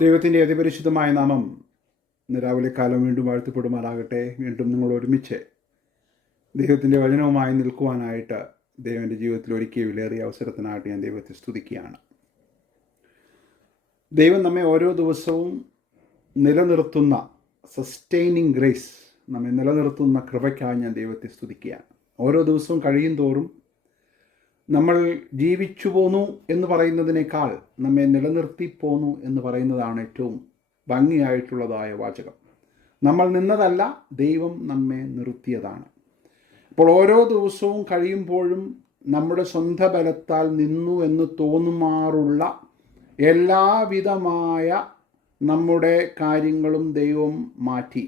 ദൈവത്തിൻ്റെ അതിപരിശുദ്ധമായ നാമം ഇന്ന് രാവിലെ കാലം വീണ്ടും വാഴ്ത്തപ്പെടുമാറാകട്ടെ. വീണ്ടും നിങ്ങൾ ഒരുമിച്ച് ദൈവത്തിൻ്റെ വചനവുമായി നിൽക്കുവാനായിട്ട് ദൈവൻ്റെ ജീവിതത്തിൽ ഒരുക്കിയ വിലയേറിയ അവസരത്തിനായിട്ട് ഞാൻ ദൈവത്തെ സ്തുതിക്കുകയാണ്. ദൈവം നമ്മെ ഓരോ ദിവസവും നിലനിർത്തുന്ന സസ്റ്റെയിനിങ് ഗ്രേസ്, നമ്മെ നിലനിർത്തുന്ന കൃപയ്ക്കായി ഞാൻ ദൈവത്തെ സ്തുതിക്കുകയാണ്. ഓരോ ദിവസവും കഴിയും തോറും നമ്മൾ ജീവിച്ചു പോന്നു എന്ന് പറയുന്നതിനേക്കാൾ നമ്മെ നിലനിർത്തി പോന്നു എന്ന് പറയുന്നതാണ് ഏറ്റവും ഭംഗിയായിട്ടുള്ളതായ വാചകം. നമ്മൾ നിന്നതല്ല, ദൈവം നമ്മെ നിർത്തിയതാണ്. അപ്പോൾ ഓരോ ദിവസവും കഴിയുമ്പോഴും നമ്മുടെ സ്വന്തം ബലത്താൽ നിന്നു എന്ന് തോന്നുമാറുള്ള എല്ലാവിധമായ നമ്മുടെ കാര്യങ്ങളും ദൈവം മാറ്റി.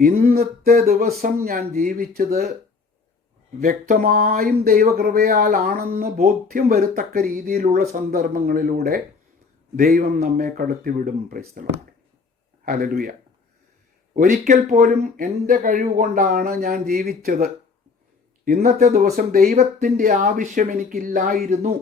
ഇന്നത്തെ ദിവസം ഞാൻ ജീവിച്ചത് വ്യക്തമായും ദൈവകൃപയാലാണെന്ന് ബോധ്യം വരുത്തക്ക രീതിയിലുള്ള സന്ദർഭങ്ങളിലൂടെ ദൈവം നമ്മെ കടത്തിവിടും. Praise the lord, hallelujah. ഒരിക്കൽ പോലും എൻ്റെ കഴിവ് കൊണ്ടാണ് ഞാൻ ജീവിച്ചത്, ഇന്നത്തെ ദിവസം ദൈവത്തിൻ്റെ ആവശ്യം എനിക്കില്ലായിരുന്നു,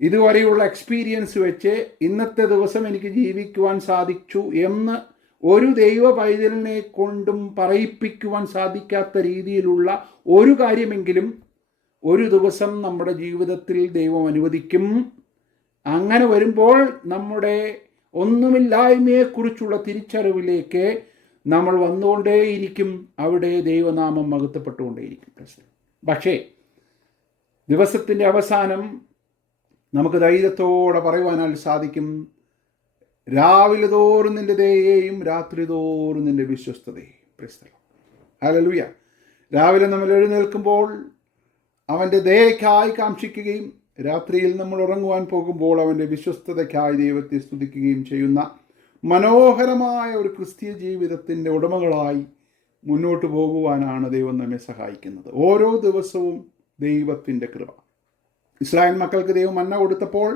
ഇതുവരെയുള്ള എക്സ്പീരിയൻസ് വെച്ച് ഇന്നത്തെ ദിവസം എനിക്ക് ജീവിക്കുവാൻ സാധിച്ചു എന്ന് ഒരു ദൈവ പൈതലിനെ കൊണ്ടും പറയിപ്പിക്കുവാൻ സാധിക്കാത്ത രീതിയിലുള്ള ഒരു കാര്യമെങ്കിലും ഒരു ദിവസം നമ്മുടെ ജീവിതത്തിൽ ദൈവം അനുവദിക്കും. അങ്ങനെ വരുമ്പോൾ നമ്മുടെ ഒന്നുമില്ലായ്മയെക്കുറിച്ചുള്ള തിരിച്ചറിവിലേക്ക് നമ്മൾ വന്നുകൊണ്ടേയിരിക്കും. അവിടെ ദൈവനാമം മഹത്വപ്പെട്ടുകൊണ്ടേയിരിക്കും. പക്ഷേ ദിവസത്തിൻ്റെ അവസാനം നമുക്ക് ധൈര്യത്തോടെ പറയുവാനായിട്ട് സാധിക്കും, രാവിലെ തോറും നിന്റെ ദയയെയും രാത്രി തോറും നിന്റെ വിശ്വസ്തതയും. Price the lord, hallelujah. രാവിലെ നമ്മൾ എഴുന്നേൽക്കുമ്പോൾ അവൻ്റെ ദയയ്ക്കായി കാംക്ഷിക്കുകയും രാത്രിയിൽ നമ്മൾ ഉറങ്ങുവാൻ പോകുമ്പോൾ അവൻ്റെ വിശ്വസ്തതയ്ക്കായി ദൈവത്തെ സ്തുതിക്കുകയും ചെയ്യുന്ന മനോഹരമായ ഒരു ക്രിസ്തീയ ജീവിതത്തിൻ്റെ ഉടമകളായി മുന്നോട്ട് പോകുവാനാണ് ദൈവം നമ്മെ സഹായിക്കുന്നത്. ഓരോ ദിവസവും ദൈവത്തിൻ്റെ കൃപ. ഇസ്രായേൽ മക്കൾക്ക് ദൈവം മന്ന കൊടുത്തപ്പോൾ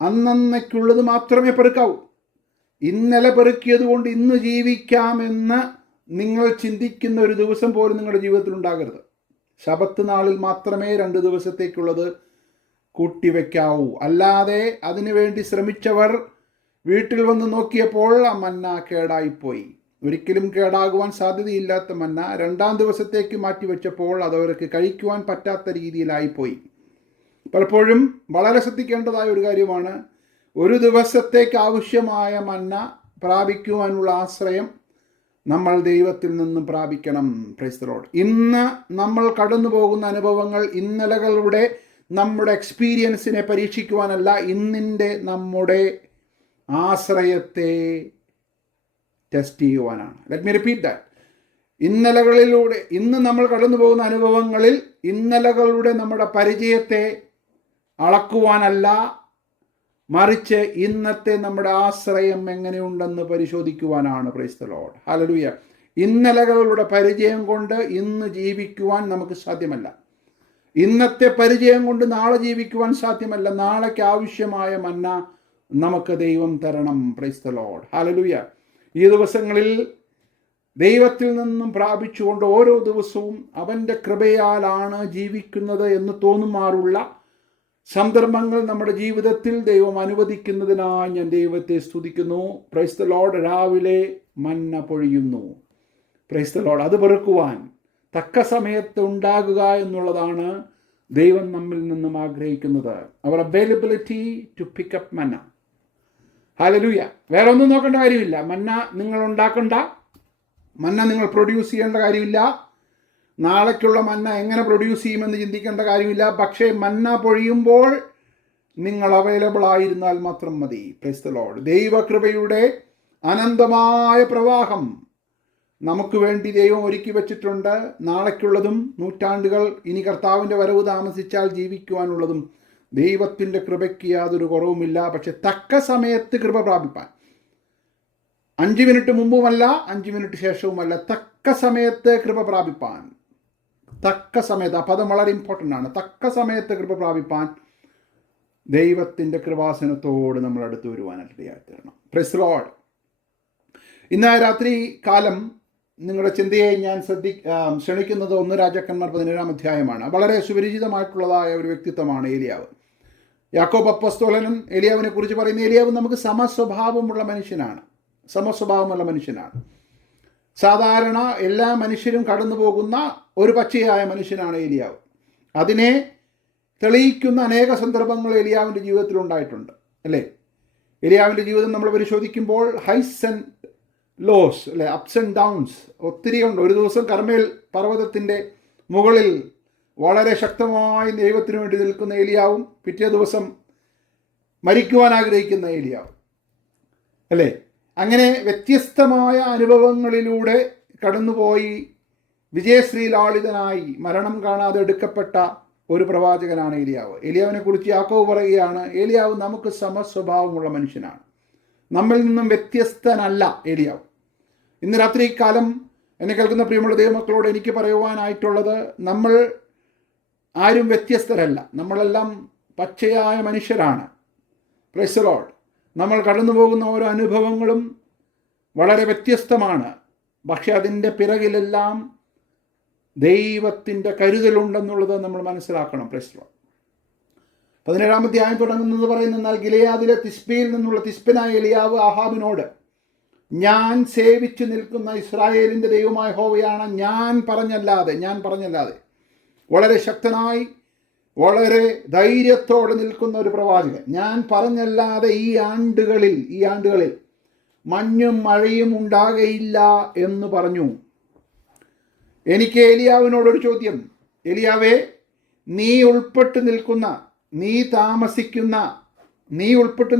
അന്നന്നേക്കുള്ളത് മാത്രമേ പെറുക്കാവൂ. ഇന്നലെ പെറുക്കിയത് കൊണ്ട് ഇന്ന് ജീവിക്കാമെന്ന് നിങ്ങൾ ചിന്തിക്കുന്ന ഒരു ദിവസം പോലും നിങ്ങളുടെ ജീവിതത്തിൽ ഉണ്ടാകരുത്. ശബത്ത് നാളിൽ മാത്രമേ 2 ദിവസത്തേക്കുള്ളത് കൂട്ടിവെക്കാവൂ. അല്ലാതെ അതിനുവേണ്ടി ശ്രമിച്ചവർ വീട്ടിൽ വന്ന് നോക്കിയപ്പോൾ ആ മന്ന കേടായിപ്പോയി. ഒരിക്കലും കേടാകുവാൻ സാധ്യതയില്ലാത്ത മന്ന 2-ാം ദിവസത്തേക്ക് മാറ്റിവെച്ചപ്പോൾ അതവർക്ക് കഴിക്കുവാൻ പറ്റാത്ത രീതിയിലായിപ്പോയി. പലപ്പോഴും വളരെ ശ്രദ്ധിക്കേണ്ടതായ ഒരു കാര്യമാണ്, ഒരു ദിവസത്തേക്ക് ആവശ്യമായ മന്ന പ്രാപിക്കുവാനുള്ള ആശ്രയം നമ്മൾ ദൈവത്തിൽ നിന്നും പ്രാപിക്കണം. Praise the lord. ഇന്ന് നമ്മൾ കടന്നു പോകുന്ന അനുഭവങ്ങൾ ഇന്നലകളുടെ നമ്മുടെ എക്സ്പീരിയൻസിനെ പരീക്ഷിക്കുവാനല്ല, ഇന്നിൻ്റെ നമ്മുടെ ആശ്രയത്തെ ടെസ്റ്റ് ചെയ്യുവാനാണ്. Let me repeat that. ഇന്നലകളിലൂടെ ഇന്ന് നമ്മൾ കടന്നു പോകുന്ന അനുഭവങ്ങളിൽ ഇന്നലകളുടെ നമ്മുടെ പരിചയത്തെ അളക്കുവാനല്ല, മറിച്ച് ഇന്നത്തെ നമ്മുടെ ആശ്രയം എങ്ങനെയുണ്ടെന്ന് പരിശോധിക്കുവാനാണ്. Praise the lord, hallelujah. ഇന്നലകളുടെ പരിചയം കൊണ്ട് ഇന്ന് ജീവിക്കുവാൻ നമുക്ക് സാധ്യമല്ല. ഇന്നത്തെ പരിചയം കൊണ്ട് നാളെ ജീവിക്കുവാൻ സാധ്യമല്ല. നാളേക്ക് ആവശ്യമായ മന്ന നമുക്ക് ദൈവം തരണം. Price the lord, hallelujah. ഈ ദിവസങ്ങളിൽ ദൈവത്തിൽ നിന്നും പ്രാപിച്ചുകൊണ്ട് ഓരോ ദിവസവും അവൻ്റെ കൃപയാലാണ് ജീവിക്കുന്നത് എന്ന് തോന്നുമാറുള്ള സന്ദർഭങ്ങൾ നമ്മുടെ ജീവിതത്തിൽ ദൈവം അനുവദിക്കുന്നതിനായി ഞാൻ ദൈവത്തെ സ്തുതിക്കുന്നു. Price the Lord. രാവിലെ മന്ന പൊഴിയുന്നു. Price the Lord. അത് പെറുക്കുവാൻ തക്ക സമയത്ത് ഉണ്ടാകുക എന്നുള്ളതാണ് ദൈവം നമ്മിൽ നിന്നും ആഗ്രഹിക്കുന്നത്. അവർ അവൈലബിലിറ്റി ടു പിക്കപ്പ് മന്ന. ഹല്ലേലൂയ. വേറെ ഒന്നും നോക്കേണ്ട കാര്യമില്ല. മന്ന നിങ്ങൾ ഉണ്ടാക്കണ്ട, മന്ന നിങ്ങൾ പ്രൊഡ്യൂസ് ചെയ്യേണ്ട കാര്യമില്ല. നാളേക്കുള്ള മന്ന എങ്ങനെ പ്രൊഡ്യൂസ് ചെയ്യുമെന്ന് ചിന്തിക്കേണ്ട കാര്യമില്ല. പക്ഷേ മന്ന പൊഴിയുമ്പോൾ നിങ്ങൾ അവൈലബിൾ ആയിരുന്നാൽ മാത്രം മതി. Praise the lord. ദൈവകൃപയുടെ അനന്തമായ പ്രവാഹം നമുക്ക് വേണ്ടി ദൈവം ഒരുക്കി വച്ചിട്ടുണ്ട്. നാളേക്കുള്ളതും നൂറ്റാണ്ടുകൾ ഇനി കർത്താവിൻ്റെ വരവ് താമസിച്ചാൽ ജീവിക്കുവാനുള്ളതും ദൈവത്തിൻ്റെ കൃപയ്ക്ക് യാതൊരു കുറവുമില്ല. പക്ഷെ തക്ക സമയത്ത് കൃപ പ്രാപിപ്പാൻ 5 മിനിറ്റ് മുമ്പുമല്ല 5 മിനിറ്റ് ശേഷവുമല്ല, തക്ക സമയത്ത് കൃപ പ്രാപിപ്പാൻ, തക്ക സമയത്ത്, ആ പദം വളരെ ഇമ്പോർട്ടൻ്റ് ആണ്. തക്ക സമയത്ത് കൃപ പ്രാപിപ്പാൻ ദൈവത്തിൻ്റെ കൃപാസനത്തോട് നമ്മൾ അടുത്ത് വരുവാനായിട്ട് തരണം. Price the lord. ഇന്ന് രാത്രി കാലം നിങ്ങളുടെ ചിന്തയെ ഞാൻ ക്ഷണിക്കുന്നത് 1 രാജാക്കന്മാർ 17-ാം അധ്യായമാണ്. വളരെ സുപരിചിതമായിട്ടുള്ളതായ ഒരു വ്യക്തിത്വമാണ് ഏലിയാവ്. യാക്കോബ് അപ്പോസ്തലൻ ഏലിയാവിനെ കുറിച്ച് പറയുന്ന ഏലിയാവ് നമുക്ക് സമസ്വഭാവമുള്ള മനുഷ്യനാണ്. സാധാരണ എല്ലാ മനുഷ്യരും കടന്നു പോകുന്ന ഒരു പച്ചയായ മനുഷ്യനാണ് ഏലിയാവ്. അതിനെ തെളിയിക്കുന്ന അനേക സന്ദർഭങ്ങൾ ഏലിയാവിൻ്റെ ജീവിതത്തിൽ ഉണ്ടായിട്ടുണ്ട്, അല്ലേ? ഏലിയാവിൻ്റെ ജീവിതം നമ്മൾ പരിശോധിക്കുമ്പോൾ ഹൈസ് ആൻഡ് ലോസ്, അല്ലെ, അപ്സ് ആൻഡ് ഡൗൺസ് ഒത്തിരി ഉണ്ട്. ഒരു ദിവസം കർമ്മേൽ പർവ്വതത്തിൻ്റെ മുകളിൽ വളരെ ശക്തമായി ദൈവത്തിന് വേണ്ടി നിൽക്കുന്ന ഏലിയാവും, പിറ്റേ ദിവസം മരിക്കുവാൻ ആഗ്രഹിക്കുന്ന ഏലിയാവും, അല്ലേ? അങ്ങനെ വ്യത്യസ്തമായ അനുഭവങ്ങളിലൂടെ കടന്നുപോയി വിജയശ്രീലാളിതനായി മരണം കാണാതെ എടുക്കപ്പെട്ട ഒരു പ്രവാചകനാണ് ഏലിയാവ്. ഏലിയാവിനെ കുറിച്ച് യാക്കോബ് പറയുകയാണ്, ഏലിയാവ് നമുക്ക് സമസ്വഭാവമുള്ള മനുഷ്യനാണ്, നമ്മിൽ നിന്നും വ്യത്യസ്തനല്ല ഏലിയാവ്. ഇന്ന് രാത്രി കാലം എന്നെ കേൾക്കുന്ന പ്രിയമുള്ള ദൈവമക്കളോട് എനിക്ക് പറയുവാനായിട്ടുള്ളത്, നമ്മൾ ആരും വ്യത്യസ്തരല്ല, നമ്മളെല്ലാം പച്ചയായ മനുഷ്യരാണ്. Price the Lord. നമ്മൾ കടന്നു പോകുന്ന ഓരോ അനുഭവങ്ങളും വളരെ വ്യത്യസ്തമാണ്. പക്ഷെ അതിൻ്റെ പിറകിലെല്ലാം ദൈവത്തിൻ്റെ കരുതലുണ്ടെന്നുള്ളത് നമ്മൾ മനസ്സിലാക്കണം. Price the Lord. 17-ാം അധ്യായം തുടങ്ങുന്നത് പറയുന്നത്, എന്നാൽ ഗിലെയാദിലെ തിസ്ബയിൽ നിന്നുള്ള തിസ്ബനായ ഏലിയാവ് ആഹാബിനോട്, ഞാൻ സേവിച്ചു നിൽക്കുന്ന ഇസ്രായേലിൻ്റെ ദൈവമായ യഹോവയാണ് ഞാൻ പറഞ്ഞല്ലാതെ വളരെ ശക്തനായി വളരെ ധൈര്യത്തോടെ നിൽക്കുന്ന ഒരു പ്രവാചകൻ, ഞാൻ പറഞ്ഞല്ലാതെ ഈ ആണ്ടുകളിൽ മഞ്ഞും മഴയും ഉണ്ടാകയില്ല എന്ന് പറഞ്ഞു. എനിക്ക് ഏലിയാവിനോടൊരു ചോദ്യം. ഏലിയാവേ, നീ ഉൾപ്പെട്ടു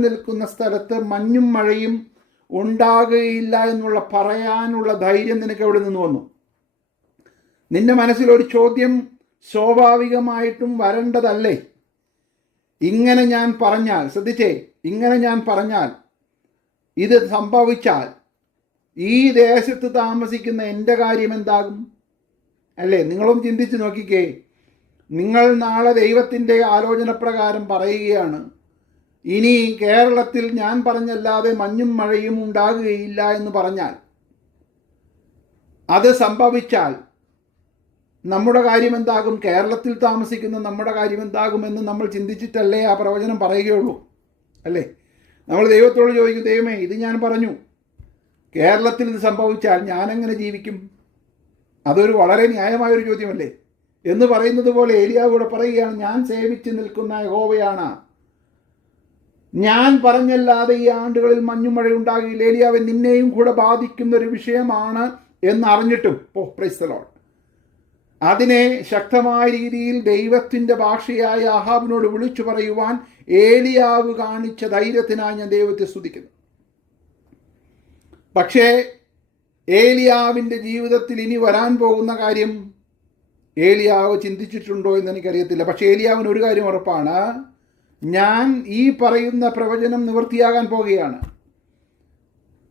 നിൽക്കുന്ന സ്ഥലത്ത് മഞ്ഞും മഴയും ഉണ്ടാകുകയില്ല എന്നുള്ള പറയാനുള്ള ധൈര്യം നിനക്ക് എവിടെ നിന്ന് വന്നു? നിന്റെ മനസ്സിലൊരു ചോദ്യം സ്വാഭാവികമായിട്ടും വരേണ്ടതല്ലേ? ഇങ്ങനെ ഞാൻ പറഞ്ഞാൽ, ശ്രദ്ധിച്ചേ, ഇങ്ങനെ ഞാൻ പറഞ്ഞാൽ, ഇത് സംഭവിച്ചാൽ ഈ ദേശത്ത് താമസിക്കുന്ന എൻ്റെ കാര്യം എന്താകും? അല്ലേ? നിങ്ങളും ചിന്തിച്ച് നോക്കിക്കേ. നിങ്ങൾ നാളെ ദൈവത്തിൻ്റെ ആലോചന പ്രകാരം പറയുകയാണ്, ഇനി കേരളത്തിൽ ഞാൻ പറഞ്ഞല്ലാതെ മഞ്ഞും മഴയും ഉണ്ടാകുകയില്ല എന്ന് പറഞ്ഞാൽ, അത് സംഭവിച്ചാൽ നമ്മുടെ കാര്യം എന്താകും? കേരളത്തിൽ താമസിക്കുന്ന നമ്മുടെ കാര്യം എന്താകുമെന്ന് നമ്മൾ ചിന്തിച്ചിട്ടല്ലേ ആ പ്രവചനം പറയുകയുള്ളൂ, അല്ലേ? നമ്മൾ ദൈവത്തോട് ചോദിക്കും, ദൈവമേ, ഇത് ഞാൻ പറഞ്ഞു, കേരളത്തിൽ ഇത് സംഭവിച്ചാൽ ഞാനെങ്ങനെ ജീവിക്കും? അതൊരു വളരെ ന്യായമായൊരു ചോദ്യമല്ലേ? എന്ന് പറയുന്നത് പോലെ ഏലിയാവ് ഇവിടെ പറയുകയാണ്, ഞാൻ സേവിച്ച് നിൽക്കുന്ന യഹോവയാണ്, ഞാൻ പറഞ്ഞല്ലാതെ ഈ ആണ്ടുകളിൽ മഞ്ഞുമഴ ഉണ്ടാകില്ല. ഏലിയാവ്, നിന്നെയും കൂടെ ബാധിക്കുന്ന ഒരു വിഷയമാണ് എന്നറിഞ്ഞിട്ടും, പ്രൈസ് ദി ലോർഡ്, അതിനെ ശക്തമായ രീതിയിൽ ദൈവത്തിൻ്റെ ഭാഷയായ ആഹാബിനോട് വിളിച്ചു പറയുവാൻ ഏലിയാവ് കാണിച്ച ധൈര്യത്തിനായി ഞാൻ ദൈവത്തെ സ്തുതിക്കുന്നു. പക്ഷേ ഏലിയാവിൻ്റെ ജീവിതത്തിൽ ഇനി വരാൻ പോകുന്ന കാര്യം ഏലിയാവ് ചിന്തിച്ചിട്ടുണ്ടോ എന്ന് എനിക്കറിയത്തില്ല. പക്ഷേ ഏലിയാവിന് ഒരു കാര്യം ഉറപ്പാണ്, ഞാൻ ഈ പറയുന്ന പ്രവചനം നിവൃത്തിയാകാൻ പോകുകയാണ്.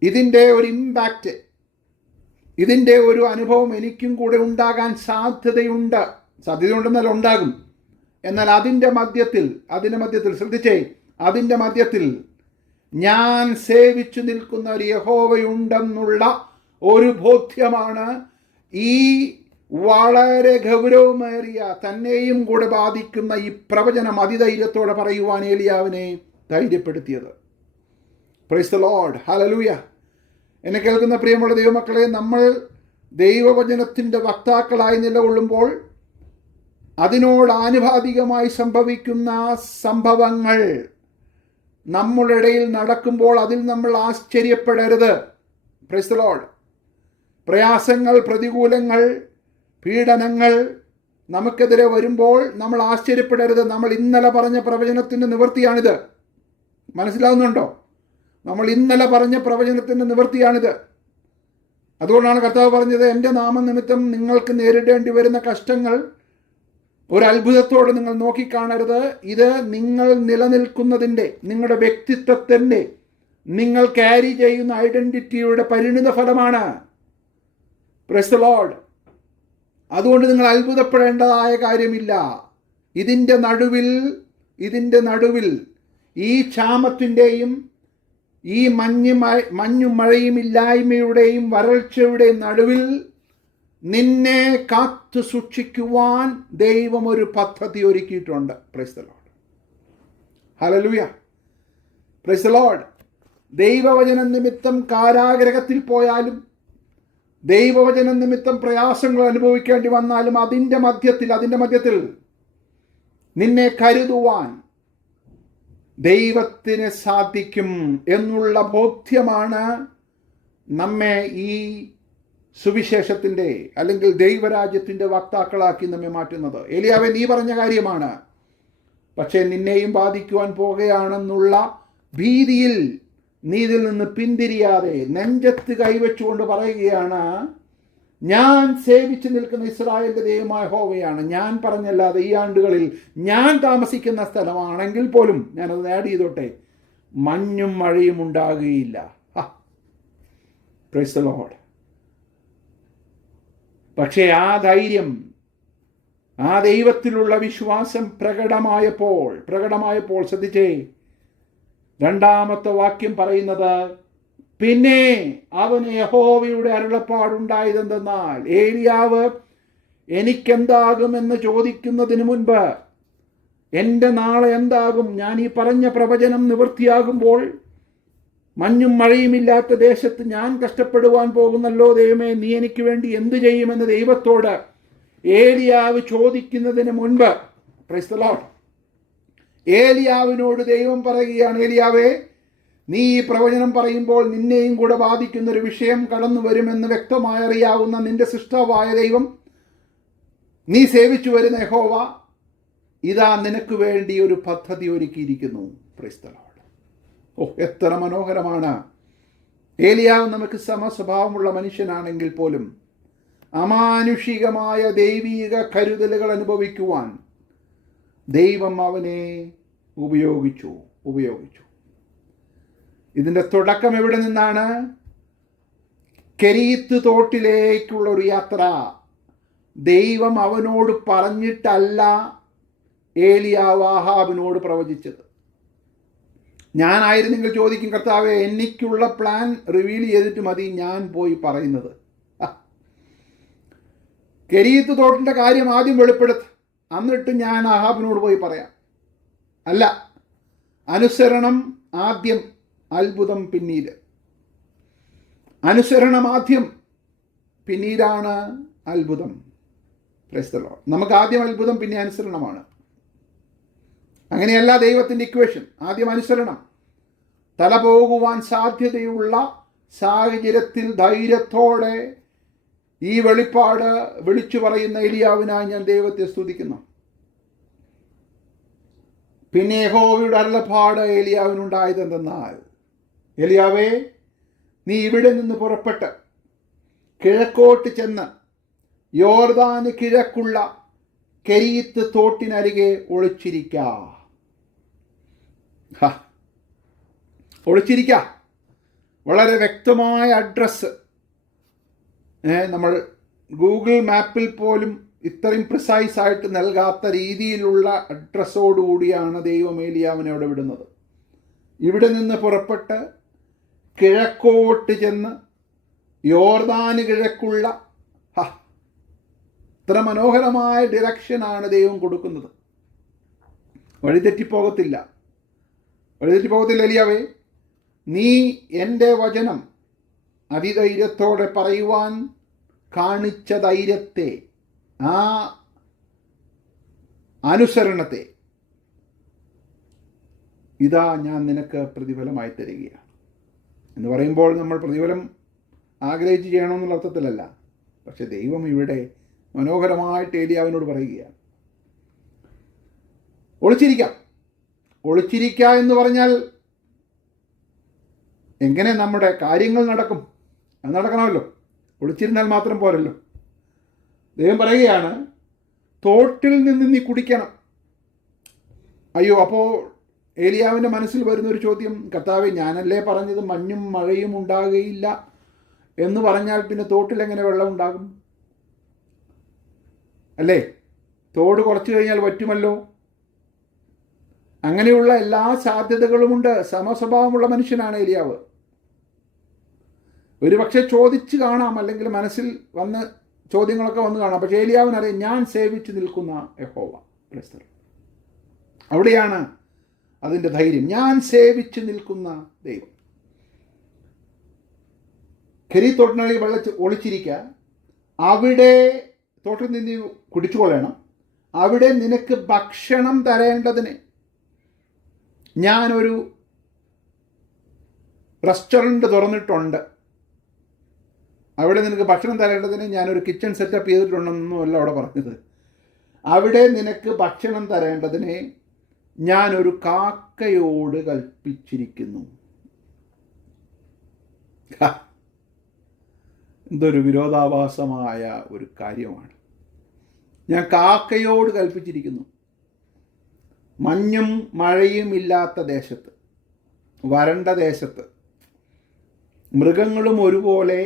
ഇതിൻ്റെ ഒരു ഇമ്പാക്റ്റ്, ഇതിൻ്റെ ഒരു അനുഭവം എനിക്കും കൂടെ ഉണ്ടാകാൻ സാധ്യതയുണ്ടെന്നല്ല, ഉണ്ടാകും. എന്നാൽ അതിൻ്റെ മധ്യത്തിൽ ശ്രദ്ധിച്ചേ, അതിൻ്റെ മധ്യത്തിൽ ഞാൻ സേവിച്ചു നിൽക്കുന്ന ഒരു യഹോവയുണ്ടെന്നുള്ള ഒരു ബോധ്യമാണ് ഈ വളരെ ഗൗരവമേറിയ തന്നെയും കൂടെ ബാധിക്കുന്ന ഈ പ്രവചനം അതിധൈര്യത്തോടെ പറയുവാൻ ഏലിയാവിനെ ധൈര്യപ്പെടുത്തിയത്. Praise the lord, hallelujah. എന്നെ കേൾക്കുന്ന പ്രിയമുള്ള ദൈവമക്കളെ, നമ്മൾ ദൈവവചനത്തിൻ്റെ വക്താക്കളായി നിലകൊള്ളുമ്പോൾ അതിനോട് ആനുപാതികമായി സംഭവിക്കുന്ന സംഭവങ്ങൾ നമ്മുടെ ഇടയിൽ നടക്കുമ്പോൾ അതിൽ നമ്മൾ ആശ്ചര്യപ്പെടരുത്. Price the Lord. പ്രയാസങ്ങൾ, പ്രതികൂലങ്ങൾ, പീഡനങ്ങൾ നമുക്കെതിരെ വരുമ്പോൾ നമ്മൾ ആശ്ചര്യപ്പെടരുത്. നമ്മൾ ഇന്നലെ പറഞ്ഞ പ്രവചനത്തിൻ്റെ നിവൃത്തിയാണിത്. മനസ്സിലാവുന്നുണ്ടോ? നമ്മൾ ഇന്നലെ പറഞ്ഞ പ്രവചനത്തിൻ്റെ നിവൃത്തിയാണിത്. അതുകൊണ്ടാണ് കർത്താവ് പറഞ്ഞത്, എൻ്റെ നാമനിമിത്തം നിങ്ങൾക്ക് നേരിടേണ്ടി വരുന്ന കഷ്ടങ്ങൾ ഒരു അത്ഭുതത്തോടെ നിങ്ങൾ നോക്കിക്കാണരുത്. ഇത് നിങ്ങൾ നിലനിൽക്കുന്നതിൻ്റെ, നിങ്ങളുടെ വ്യക്തിത്വത്തിൻ്റെ, നിങ്ങൾ ക്യാരി ചെയ്യുന്ന ഐഡൻറ്റിറ്റിയുടെ പരിണിത ഫലമാണ്. Price the Lord. അതുകൊണ്ട് നിങ്ങൾ അത്ഭുതപ്പെടേണ്ടതായ കാര്യമില്ല. ഇതിൻ്റെ നടുവിൽ ഈ ക്ഷാമത്തിൻ്റെയും ഈ മഞ്ഞും മഴയും ഇല്ലായ്മയുടെയും വരൾച്ചയുടെയും നടുവിൽ നിന്നെ കാത്തു സൂക്ഷിക്കുവാൻ ദൈവം ഒരു പദ്ധതി ഒരുക്കിയിട്ടുണ്ട്. Price the lord, hallelujah, price the Lord. ദൈവവചനം നിമിത്തം കാരാഗൃഹത്തിൽ പോയാലും, ദൈവവചനം നിമിത്തം പ്രയാസങ്ങൾ അനുഭവിക്കേണ്ടി വന്നാലും അതിൻ്റെ മധ്യത്തിൽ നിന്നെ കരുതുവാൻ ദൈവത്തിന് സാധിക്കും എന്നുള്ള ബോധ്യമാണ് നമ്മെ ഈ സുവിശേഷത്തിൻ്റെ അല്ലെങ്കിൽ ദൈവരാജ്യത്തിൻ്റെ വക്താക്കളാക്കി നമ്മെ മാറ്റുന്നത്. ഏലിയാവേ, നീ പറഞ്ഞ കാര്യമാണ്, പക്ഷേ നിന്നെയും ബാധിക്കുവാൻ പോകുകയാണെന്നുള്ള ഭീതിയിൽ നീ ഇതിൽ നിന്ന് പിന്തിരിയാതെ നെഞ്ചത്ത് കൈവച്ചുകൊണ്ട് പറയുകയാണ്, ഞാൻ സേവിച്ചു നിൽക്കുന്ന ഇസ്രായേലിന്റെ ദൈവമായ യഹോവയാണ്. ഞാൻ പറഞ്ഞല്ലാതെ ഈ ആണ്ടുകളിൽ ഞാൻ താമസിക്കുന്ന സ്ഥലമാണെങ്കിൽ പോലും, ഞാനത് ആഡ് ചെയ്തോട്ടെ, മഞ്ഞും മഴയും ഉണ്ടാകുകയില്ല. Price the Lord. പക്ഷേ ആ ധൈര്യം, ആ ദൈവത്തിലുള്ള വിശ്വാസം പ്രകടമായപ്പോൾ ശ്രദ്ധിച്ചേ, രണ്ടാമത്തെ വാക്യം പറയുന്നത്, പിന്നെ അവന് യഹോവയുടെ അരുളപ്പാടുണ്ടായതെന്തെന്നാൽ, ഏലിയാവ് എനിക്കെന്താകുമെന്ന് ചോദിക്കുന്നതിന് മുൻപ് എൻ്റെ നാളെ എന്താകും, ഞാൻ ഈ പറഞ്ഞ പ്രവചനം നിവൃത്തിയാകുമ്പോൾ മഞ്ഞും മഴയുമില്ലാത്ത ദേശത്ത് ഞാൻ കഷ്ടപ്പെടുവാൻ പോകുന്നല്ലോ, ദൈവമേ നീ എനിക്ക് വേണ്ടി എന്തു ചെയ്യുമെന്ന് ദൈവത്തോട് ഏലിയാവ് ചോദിക്കുന്നതിന് മുൻപ്, പ്രൈസ് ദി ലോർഡ്, ഏലിയാവിനോട് ദൈവം പറയുകയാണ്, ഏലിയാവേ, നീ ഈ പ്രവചനം പറയുമ്പോൾ നിന്നെയും കൂടെ ബാധിക്കുന്നൊരു വിഷയം കടന്നു വരുമെന്ന് വ്യക്തമായി അറിയാവുന്ന നിന്റെ സൃഷ്ടാവായ ദൈവം, നീ സേവിച്ചു വരുന്ന യഹോവ ഇതാ നിനക്ക് വേണ്ടി ഒരു പദ്ധതി ഒരുക്കിയിരിക്കുന്നു. Price the Lord. എത്ര മനോഹരമാണ്. ഏലിയാവ് നമുക്ക് സമസ്വഭാവമുള്ള മനുഷ്യനാണെങ്കിൽ പോലും അമാനുഷികമായ ദൈവീക കരുതലുകൾ അനുഭവിക്കുവാൻ ദൈവം അവനെ ഉപയോഗിച്ചു. ഇതിൻ്റെ തുടക്കം എവിടെ നിന്നാണ്? കെരീത്ത് തോട്ടിലേക്കുള്ള ഒരു യാത്ര. ദൈവം അവനോട് പറഞ്ഞിട്ടല്ല ഏലിയാവ് ആഹാബിനോട് പ്രവചിച്ചത്. ഞാനായിരുന്നെങ്കിൽ ചോദിക്കും, കർത്താവേ, എനിക്കുള്ള പ്ലാൻ റിവീൽ ചെയ്തിട്ട് മതി ഞാൻ പോയി പറയുന്നത്. കെരീത്ത് തോട്ടിൻ്റെ കാര്യം ആദ്യം വെളിപ്പെടുത്ത്, എന്നിട്ട് ഞാൻ ആഹാബിനോട് പോയി പറയാം. അല്ല, അനുസരണം ആദ്യം, അത്ഭുതം പിന്നീട്. അനുസരണം ആദ്യം, പിന്നീടാണ് അത്ഭുതം. Price the Lord. നമുക്ക് ആദ്യം അത്ഭുതം, പിന്നെ അനുസരണമാണ്. അങ്ങനെയല്ല ദൈവത്തിൻ്റെ ഇക്വേഷൻ. ആദ്യം അനുസരണം. തല പോകുവാൻ സാധ്യതയുള്ള സാഹചര്യത്തിൽ ധൈര്യത്തോടെ ഈ വെളിപ്പാട് വിളിച്ചു പറയുന്ന ഏലിയാവിനായി ഞാൻ ദൈവത്തെ സ്തുതിക്കുന്നു. പിന്നെ യഹോവയുടെ അരുളപ്പാട് ഏലിയാവിനുണ്ടായതെന്തെന്നാൽ, ഏലിയാവേ, നീ ഇവിടെ നിന്ന് പുറപ്പെട്ട് കിഴക്കോട്ട് ചെന്ന് യോർദാന് കിഴക്കുള്ള കെരീത്ത് തോട്ടിനരികെ ഒളിച്ചിരിക്ക. വളരെ വ്യക്തമായ അഡ്രസ്സ്. നമ്മൾ ഗൂഗിൾ മാപ്പിൽ പോലും ഇത്രയും പ്രിസൈസ് ആയിട്ട് നൽകാത്ത രീതിയിലുള്ള അഡ്രസ്സോടുകൂടിയാണ് ദൈവം ഏലിയാവിനെ അവിടെ വിടുന്നത്. ഇവിടെ നിന്ന് പുറപ്പെട്ട് കിഴക്കോട്ട് ചെന്ന് യോർദാന് കിഴക്കുള്ള, ഇത്ര മനോഹരമായ ഡിറക്ഷനാണ് ദൈവം കൊടുക്കുന്നത്. വഴിതെറ്റിപ്പോകത്തില്ല ഏലിയാവേ. നീ എൻ്റെ വചനം അതിധൈര്യത്തോടെ പറയുവാൻ കാണിച്ച ധൈര്യത്തെ, ആ അനുസരണത്തെ ഇതാ ഞാൻ നിനക്ക് പ്രതിഫലമായി തരികയാണ് എന്ന് പറയുമ്പോൾ നമ്മൾ പ്രതിഫലം ആഗ്രഹിച്ച് ചെയ്യണമെന്നുള്ള അർത്ഥത്തിലല്ല. പക്ഷെ ദൈവം ഇവിടെ മനോഹരമായിട്ട് ഏലിയാവിനോട് പറയുകയാണ്, ഒളിച്ചിരിക്കുക എന്ന് പറഞ്ഞാൽ എങ്ങനെ നമ്മുടെ കാര്യങ്ങൾ നടക്കും? അത് നടക്കണമല്ലോ. ഒളിച്ചിരുന്നാൽ മാത്രം പോരല്ലോ. ദൈവം പറയുകയാണ്, തോട്ടിൽ നിന്ന് നീ കുടിക്കണം. അയ്യോ, അപ്പോൾ ഏലിയാവിൻ്റെ മനസ്സിൽ വരുന്നൊരു ചോദ്യം, കർത്താവേ, ഞാനല്ലേ പറഞ്ഞത് മഞ്ഞും മഴയും ഉണ്ടാകുകയില്ല എന്ന് പറഞ്ഞാൽ പിന്നെ തോട്ടിൽ എങ്ങനെ വെള്ളം ഉണ്ടാകും? അല്ലേ? തോട് കുറച്ച് കഴിഞ്ഞാൽ വറ്റുമല്ലോ. അങ്ങനെയുള്ള എല്ലാ സാധ്യതകളുമുണ്ട്. സമസ്വഭാവമുള്ള മനുഷ്യനാണ് ഏലിയാവ്. ഒരുപക്ഷെ ചോദിച്ച് കാണാം, അല്ലെങ്കിൽ മനസ്സിൽ വന്ന് ചോദ്യങ്ങളൊക്കെ വന്ന് കാണാം. പക്ഷേ ഏലിയാവിനറിയാം, ഞാൻ സേവിച്ച് നിൽക്കുന്ന യഹോവ. അവിടെയാണ് അതിൻ്റെ ധൈര്യം. ഞാൻ സേവിച്ച് നിൽക്കുന്ന ദൈവം. ഖരീത്തോട്ടിനടിയിൽ ഒളിച്ചിരിക്കുക, അവിടെ തോട്ടിൽ നിന്ന് കുടിച്ചുകൊള്ളണം, അവിടെ നിനക്ക് ഭക്ഷണം തരേണ്ടതിന് ഞാനൊരു റെസ്റ്റോറൻറ്റ് തുറന്നിട്ടുണ്ട്, അവിടെ നിനക്ക് ഭക്ഷണം തരേണ്ടതിന് ഞാനൊരു കിച്ചൺ സെറ്റപ്പ് ചെയ്തിട്ടുണ്ടെന്നൊന്നുമല്ല അവിടെ പറഞ്ഞത്. അവിടെ നിനക്ക് ഭക്ഷണം തരേണ്ടതിന് ഞാനൊരു കാക്കയോട് കൽപ്പിച്ചിരിക്കുന്നു. എന്തൊരു വിരോധാഭാസമായ ഒരു കാര്യമാണ്. ഞാൻ കാക്കയോട് കൽപ്പിച്ചിരിക്കുന്നു. മഞ്ഞും മഴയും ഇല്ലാത്ത ദേശത്ത്, വരണ്ട ദേശത്ത്, മൃഗങ്ങളും ഒരുപോലെ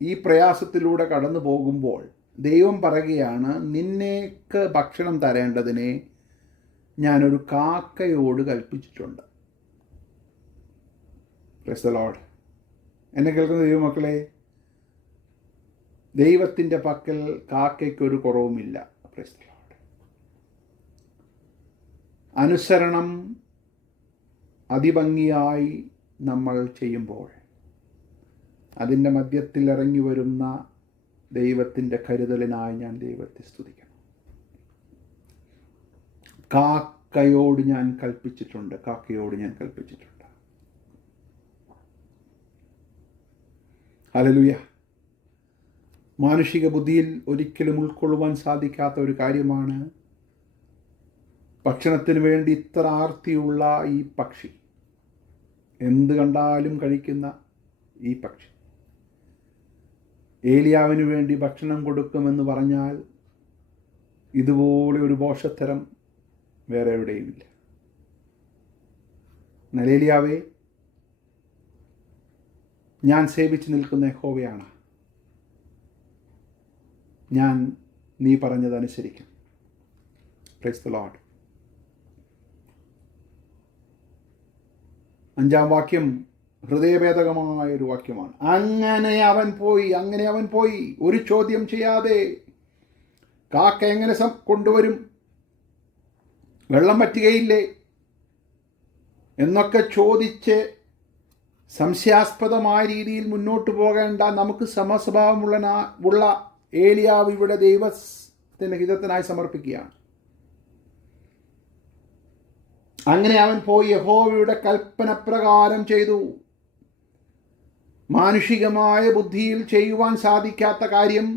ഈ പ്രയാസത്തിലൂടെ കടന്നു പോകുമ്പോൾ ദൈവം പറയുകയാണ്, നിന്നേക്ക് ഭക്ഷണം തരേണ്ടതിനെ ഞാനൊരു കാക്കയോട് കൽപ്പിച്ചിട്ടുണ്ട്. Praise the lord. എന്നെ കേൾക്കുന്ന ദൈവമക്കളെ, ദൈവത്തിൻ്റെ പക്കൽ കാക്കയ്ക്കൊരു കുറവുമില്ല. Praise the lord. അനുസരണം അതിഭംഗിയായി നമ്മൾ ചെയ്യുമ്പോൾ അതിൻ്റെ മധ്യത്തിൽ ഇറങ്ങി വരുന്ന ദൈവത്തിൻ്റെ കരുതലിനായി ഞാൻ ദൈവത്തെ സ്തുതിക്കണം. കാക്കയോട് ഞാൻ കൽപ്പിച്ചിട്ടുണ്ട്, കാക്കയോട് ഞാൻ കൽപ്പിച്ചിട്ടുണ്ട്. ഹല്ലേലൂയ. മാനുഷിക ബുദ്ധിയിൽ ഒരിക്കലും ഉൾക്കൊള്ളുവാൻ സാധിക്കാത്ത ഒരു കാര്യമാണ് ഭക്ഷണത്തിന് വേണ്ടി ഇത്ര ആർത്തിയുള്ള ഈ പക്ഷി, എന്ത് കണ്ടാലും കഴിക്കുന്ന ഈ പക്ഷി. ഏലിയാവിന് വേണ്ടി ഭക്ഷണം കൊടുക്കുമെന്ന് പറഞ്ഞാൽ ഇതുപോലെ ഒരു ഭോഷത്തരം വേറെ എവിടെയുമില്ല. എന്നാൽ ഏലിയാവേ, ഞാൻ സേവിച്ച് നിൽക്കുന്ന യഹോവയാണ്, ഞാൻ നീ പറഞ്ഞതനുസരിക്കും. Praise the lord. 5-ാം വാക്യം ഹൃദയഭേദകമായൊരു വാക്യമാണ്. അങ്ങനെ അവൻ പോയി ഒരു ചോദ്യം ചെയ്യാതെ. കാക്ക എങ്ങനെ കൊണ്ടുവരും? വെള്ളം പറ്റുകയില്ലേ എന്നൊക്കെ ചോദിച്ച് സംശയാസ്പദമായ രീതിയിൽ മുന്നോട്ട് പോകേണ്ട നമുക്ക് സമസ്വഭാവമുള്ള ഏലിയാവ് ഇവിടെ ദൈവത്തിൻ്റെ ഹിതത്തിനായി സമർപ്പിക്കുകയാണ്. അങ്ങനെ അവൻ പോയി യഹോവയുടെ കൽപ്പന പ്രകാരം ചെയ്തു. മാനുഷികമായ ബുദ്ധിയിൽ ചെയ്യുവാൻ സാധിക്കാത്ത കാര്യം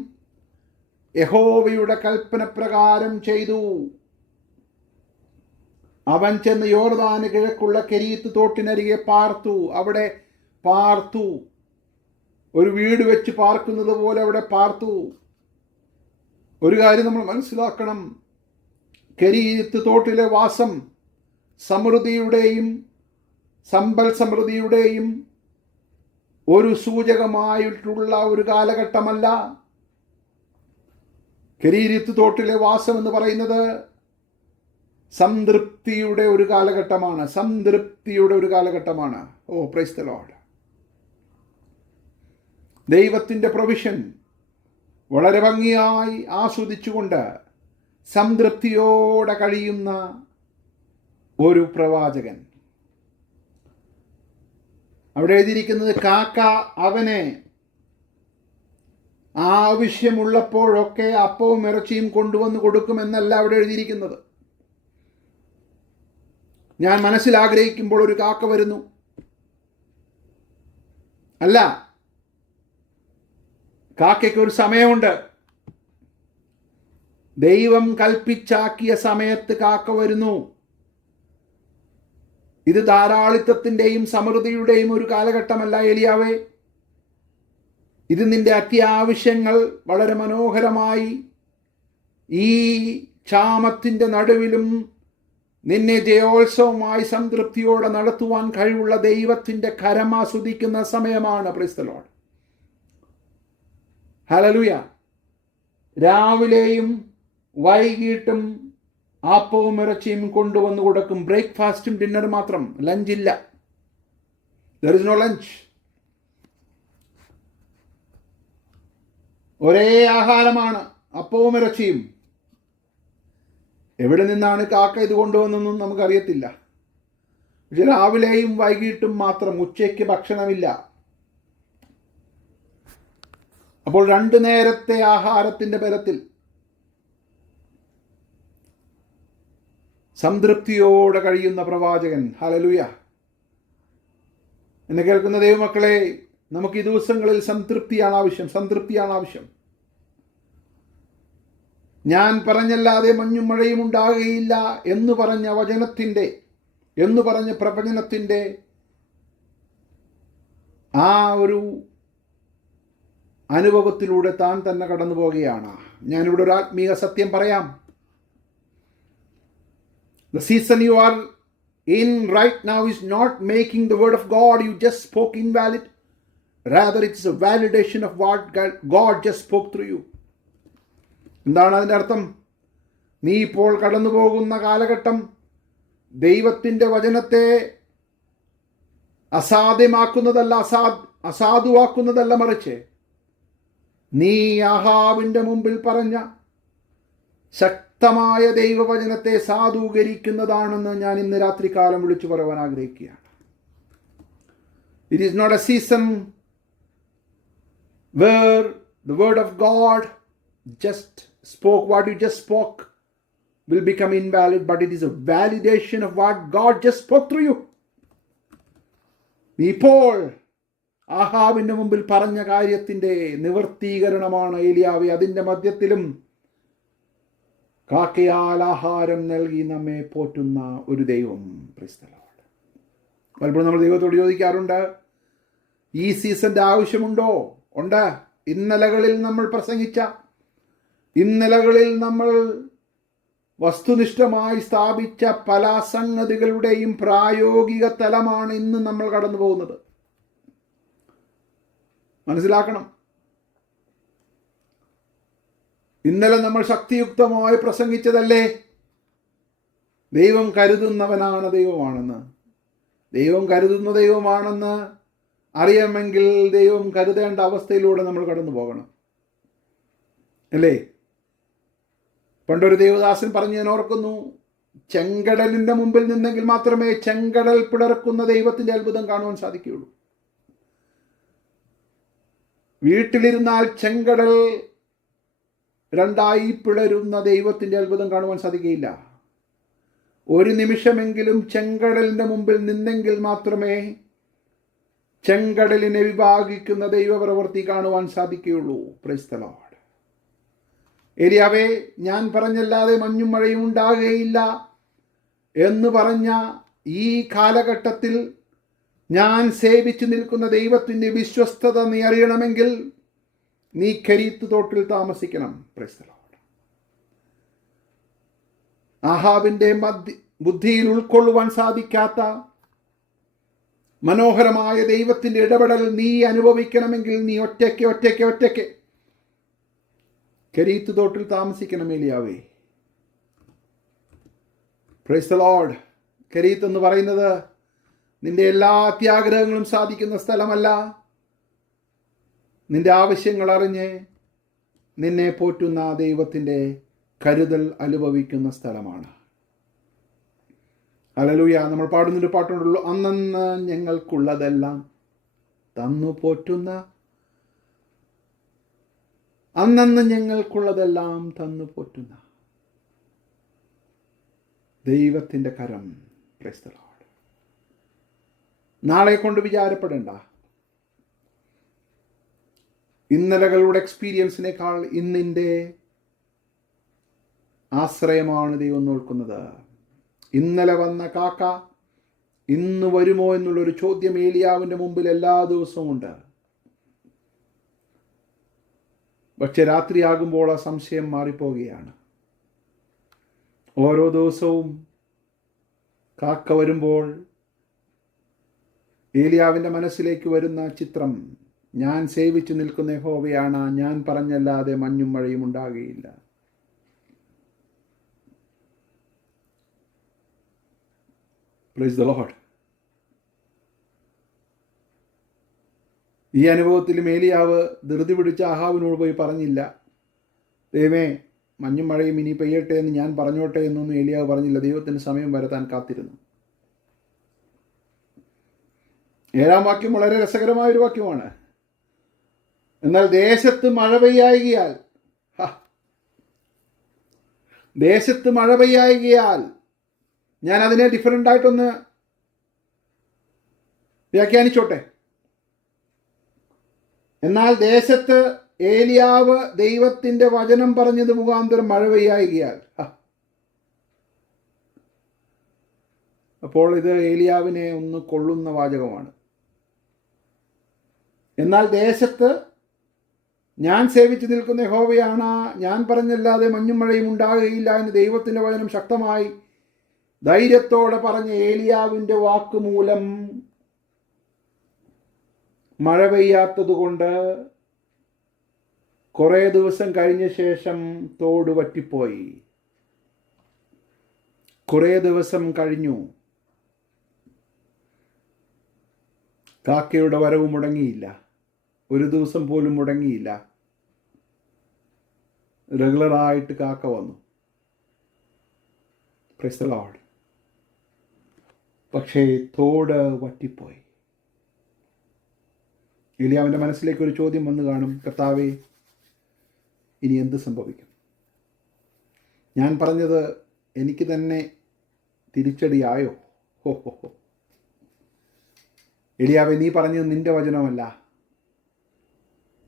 യഹോവയുടെ കൽപ്പന പ്രകാരം ചെയ്തു. അവൻ ചെന്ന് യോർദാന് കിഴക്കുള്ള കെരീത്ത് തോട്ടിനരികെ പാർത്തു. അവിടെ പാർത്തു. ഒരു വീട് വെച്ച് പാർക്കുന്നത് പോലെ അവിടെ പാർത്തു. ഒരു കാര്യം നമ്മൾ മനസ്സിലാക്കണം, കെരീത്ത് തോട്ടിലെ വാസം സമൃദ്ധിയുടെയും സമ്പൽ സമൃദ്ധിയുടെയും ഒരു സൂചകമായിട്ടുള്ള ഒരു കാലഘട്ടമല്ല. കെരീത്ത് തോട്ടിലെ വാസം എന്ന് പറയുന്നത് സംതൃപ്തിയുടെ ഒരു കാലഘട്ടമാണ്. സംതൃപ്തിയുടെ ഒരു കാലഘട്ടമാണ്. ഓ പ്രൈസ് ദി ലോർഡ്. ദൈവത്തിൻ്റെ പ്രൊവിഷൻ വളരെ ഭംഗിയായി ആസ്വദിച്ചുകൊണ്ട് സംതൃപ്തിയോടെ കഴിയുന്ന ഒരു പ്രവാചകൻ. അവിടെ എഴുതിയിരിക്കുന്നത് കാക്ക അവനെ ആവശ്യമുള്ളപ്പോഴൊക്കെ അപ്പവും ഇറച്ചിയും കൊണ്ടുവന്ന് കൊടുക്കുമെന്നല്ല അവിടെ എഴുതിയിരിക്കുന്നത്. ഞാൻ മനസ്സിൽ ആഗ്രഹിക്കുമ്പോൾ ഒരു കാക്ക വരുന്നു അല്ല. കാക്കയ്ക്ക് ഒരു സമയമുണ്ട്. ദൈവം കൽപ്പിച്ചാക്കിയ സമയത്ത് കാക്ക വരുന്നു. ഇത് ധാരാളിത്തത്തിൻ്റെയും സമൃദ്ധിയുടെയും ഒരു കാലഘട്ടമല്ല ഏലിയാവേ. ഇത് നിന്റെ അത്യാവശ്യങ്ങൾ വളരെ മനോഹരമായി ഈ ക്ഷാമത്തിൻ്റെ നടുവിലും നിന്നെ ജയോത്സവമായി സംതൃപ്തിയോടെ നടത്തുവാൻ കഴിവുള്ള ദൈവത്തിൻ്റെ കരമാസ്വദിക്കുന്ന സമയമാണ്. Praise the lord. ഹല്ലേലൂയ. രാവിലെയും വൈകിട്ടും അപ്പവും ഇറച്ചിയും കൊണ്ടുവന്ന് കൊടുക്കും. ബ്രേക്ക്ഫാസ്റ്റും ഡിന്നർ മാത്രം, ലഞ്ചില്ല. There is no lunch. ഒരേ ആഹാരമാണ്, അപ്പവും ഇറച്ചിയും. എവിടെ നിന്നാണ് കാക്ക ഇത് കൊണ്ടുവന്നതെന്നും നമുക്കറിയത്തില്ല. പക്ഷെ രാവിലെയും വൈകിട്ടും മാത്രം, ഉച്ചയ്ക്ക് ഭക്ഷണമില്ല. അപ്പോൾ 2 നേരത്തെ ആഹാരത്തിൻ്റെ ബലത്തിൽ സംതൃപ്തിയോടെ കഴിയുന്ന പ്രവാചകൻ. ഹല്ലേലൂയ. എന്നെ കേൾക്കുന്ന ദൈവമക്കളെ, നമുക്ക് ഈ ദിവസങ്ങളിൽ സംതൃപ്തിയാണ് ആവശ്യം. ഞാൻ പറഞ്ഞല്ലാതെ മഞ്ഞും മഴയും ഉണ്ടാകുകയില്ല എന്ന് പറഞ്ഞ പ്രവചനത്തിൻ്റെ ആ ഒരു അനുഭവത്തിലൂടെ താൻ തന്നെ കടന്നു പോവുകയാണ്. ഞാനിവിടെ ഒരു ആത്മീയ സത്യം പറയാം. The season you are in right now is not making the word of God you just spoke invalid. Rather, it's a validation of what God just spoke through you. എന്താണ് അതിൻ്റെ അർത്ഥം? നീ ഇപ്പോൾ കടന്നു പോകുന്ന കാലഘട്ടം ദൈവത്തിൻ്റെ വചനത്തെ അസാധുവാക്കുന്നതല്ല, മറിച്ച് നീ ആഹാബിൻ്റെ മുമ്പിൽ പറഞ്ഞ ശക്തമായ ദൈവവചനത്തെ സാധൂകരിക്കുന്നതാണെന്ന് ഞാൻ ഇന്ന് രാത്രികാലം വിളിച്ചു പറയാൻ ആഗ്രഹിക്കുകയാണ്. It is not a season where the word of God what you just spoke will become invalid, but it is a validation of what God just spoke through you. നീ ഇപ്പോൾ ആഹാബിന്റെ മുമ്പിൽ പറഞ്ഞ കാര്യത്തിന്റെ നിവർത്തീകരണമാണ് ഏലിയാവേ. അതിൻ്റെ മധ്യത്തിലും കാക്കയാൽ ആഹാരം നൽകി നമ്മെ പോറ്റുന്ന ഒരു ദൈവം. പലപ്പോഴും നമ്മൾ ദൈവത്തോട് ചോദിക്കാറുണ്ട്, ഈ സീസന്റെ ആവശ്യമുണ്ടോ? ഉണ്ട്. ഇന്നലകളിൽ നമ്മൾ വസ്തുനിഷ്ഠമായി സ്ഥാപിച്ച പല സംഗതികളുടെയും പ്രായോഗിക തലമാണ് ഇന്ന് നമ്മൾ കടന്നു പോകുന്നത്. മനസ്സിലാക്കണം. ഇന്നലെ നമ്മൾ ശക്തിയുക്തമായി പ്രസംഗിച്ചതല്ലേ ദൈവം കരുതുന്ന ദൈവമാണെന്ന് അറിയാമെങ്കിൽ ദൈവം കരുതേണ്ട അവസ്ഥയിലൂടെ നമ്മൾ കടന്നു പോകണം, അല്ലേ? പണ്ടൊരു ദേവദാസൻ പറഞ്ഞു, ഞാൻ ഓർക്കുന്നു, ചെങ്കടലിൻ്റെ മുമ്പിൽ നിന്നെങ്കിൽ മാത്രമേ ചെങ്കടൽ പിളർക്കുന്ന ദൈവത്തിൻ്റെ അത്ഭുതം കാണുവാൻ സാധിക്കുകയുള്ളൂ. വീട്ടിലിരുന്നാൽ ചെങ്കടൽ 2 പിളരുന്ന ദൈവത്തിൻ്റെ അത്ഭുതം കാണുവാൻ സാധിക്കുകയില്ല. ഒരു നിമിഷമെങ്കിലും ചെങ്കടലിൻ്റെ മുമ്പിൽ നിന്നെങ്കിൽ മാത്രമേ ചെങ്കടലിനെ വിഭാഗിക്കുന്ന ദൈവപ്രവൃത്തി കാണുവാൻ സാധിക്കുകയുള്ളൂ. Price the Lord. ഏലിയാവേ, ഞാൻ പറഞ്ഞല്ലാതെ മഞ്ഞും മഴയും ഉണ്ടാകുകയില്ല എന്ന് പറഞ്ഞ ഈ കാലഘട്ടത്തിൽ ഞാൻ സേവിച്ചു നിൽക്കുന്ന ദൈവത്തിൻ്റെ വിശ്വസ്തത നീ അറിയണമെങ്കിൽ നീ കെരീത്ത് തോട്ടിൽ താമസിക്കണം. Price the Lord. ആഹാബിൻ്റെ ബുദ്ധിയിൽ ഉൾക്കൊള്ളുവാൻ സാധിക്കാത്ത മനോഹരമായ ദൈവത്തിൻ്റെ ഇടപെടൽ നീ അനുഭവിക്കണമെങ്കിൽ നീ ഒറ്റയ്ക്ക് കെരീത്ത് തോട്ടിൽ താമസിക്കണം ഏലിയാവേ. Praise the lord. കെരീത്ത് എന്ന് പറയുന്നത് നിന്റെ എല്ലാ അത്യാഗ്രഹങ്ങളും സാധിക്കുന്ന സ്ഥലമല്ല, നിന്റെ ആവശ്യങ്ങൾ അറിഞ്ഞ് നിന്നെ പോറ്റുന്ന ദൈവത്തിൻ്റെ കരുതൽ അനുഭവിക്കുന്ന സ്ഥലമാണ്. ഹല്ലേലൂയ. നമ്മൾ പാടുന്നൊരു പാട്ടുണ്ടല്ലോ, അന്നന്ന് ഞങ്ങൾക്കുള്ളതെല്ലാം തന്നു പോറ്റുന്ന, ദൈവത്തിൻ്റെ കരം. Price the Lord. നാളെ കൊണ്ട് വിചാരപ്പെടേണ്ട. ഇന്നലകളുടെ എക്സ്പീരിയൻസിനേക്കാൾ ഇന്നിൻ്റെ ആശ്രയമാണ് ദൈവം നോക്കുന്നത്. ഇന്നലെ വന്ന കാക്ക ഇന്ന് വരുമോ എന്നുള്ളൊരു ചോദ്യം ഏലിയാവിൻ്റെ മുമ്പിൽ എല്ലാ ദിവസവും ഉണ്ട്. പക്ഷെ രാത്രിയാകുമ്പോൾ ആ സംശയം മാറിപ്പോവുകയാണ്. ഓരോ ദിവസവും കാക്ക വരുമ്പോൾ ഏലിയാവിൻ്റെ മനസ്സിലേക്ക് വരുന്ന ചിത്രം, ഞാൻ സേവിച്ചു നിൽക്കുന്ന യഹോവയാണ്, ഞാൻ പറഞ്ഞല്ലാതെ മഞ്ഞും മഴയും ഉണ്ടാകുകയില്ല. Price the Lord. ഈ അനുഭവത്തിലും ഏലിയാവ് ധൃതി പിടിച്ച ആഹാബിനോട് പോയി പറഞ്ഞില്ല, ദൈവമേ മഞ്ഞും മഴയും ഇനി പെയ്യട്ടെ എന്ന് ഞാൻ പറഞ്ഞോട്ടെ എന്നൊന്നും ഏലിയാവ് പറഞ്ഞില്ല. ദൈവത്തിൻ്റെ സമയം വരെ താൻ കാത്തിരുന്നു. 7-ാം വാക്യം വളരെ രസകരമായൊരു വാക്യമാണ്. എന്നാൽ ദേശത്ത് മഴ പെയ്യായികയാൽ, ദേശത്ത് മഴ പെയ്യായികയാൽ, ഞാൻ അതിനെ ഡിഫറൻ്റായിട്ടൊന്ന് വ്യാഖ്യാനിച്ചോട്ടെ. എന്നാൽ ദേശത്ത് ഏലിയാവ് ദൈവത്തിൻ്റെ വചനം പറഞ്ഞത് മുഖാന്തരം മഴ പെയ്യായികയാൽ. അപ്പോൾ ഇത് ഏലിയാവിനെ ഒന്ന് കൊള്ളുന്ന വാചകമാണ്. എന്നാൽ ദേശത്ത് ഞാൻ സേവിച്ചു നിൽക്കുന്ന യഹോവയാണ്, ഞാൻ പറഞ്ഞല്ലാതെ മഞ്ഞും മഴയും ഉണ്ടാകുകയില്ല എന്ന് ദൈവത്തിൻ്റെ വചനം ശക്തമായി ധൈര്യത്തോടെ പറഞ്ഞ ഏലിയാവിൻ്റെ വാക്കുമൂലം മഴ പെയ്യാത്തത് കൊണ്ട് കുറേ ദിവസം കഴിഞ്ഞ ശേഷം തോട് വറ്റിപ്പോയി. കുറേ ദിവസം കഴിഞ്ഞു, കാക്കയുടെ വരവ് മുടങ്ങിയില്ല, ഒരു ദിവസം പോലും മുടങ്ങിയില്ല. റെഗുലറായിട്ട് കാക്ക വന്നു. Price the Lord. പക്ഷേ തോട് വറ്റിപ്പോയി. ഏലിയാവിൻ്റെ മനസ്സിലേക്ക് ഒരു ചോദ്യം വന്നു കാണും, കർത്താവേ, ഇനി എന്ത് സംഭവിക്കും? ഞാൻ പറഞ്ഞത് എനിക്ക് തന്നെ തിരിച്ചടിയായോ? ഹോ ഹോ ഹോ. ഏലിയാവേ, നീ പറഞ്ഞത് നിന്റെ വചനമല്ല,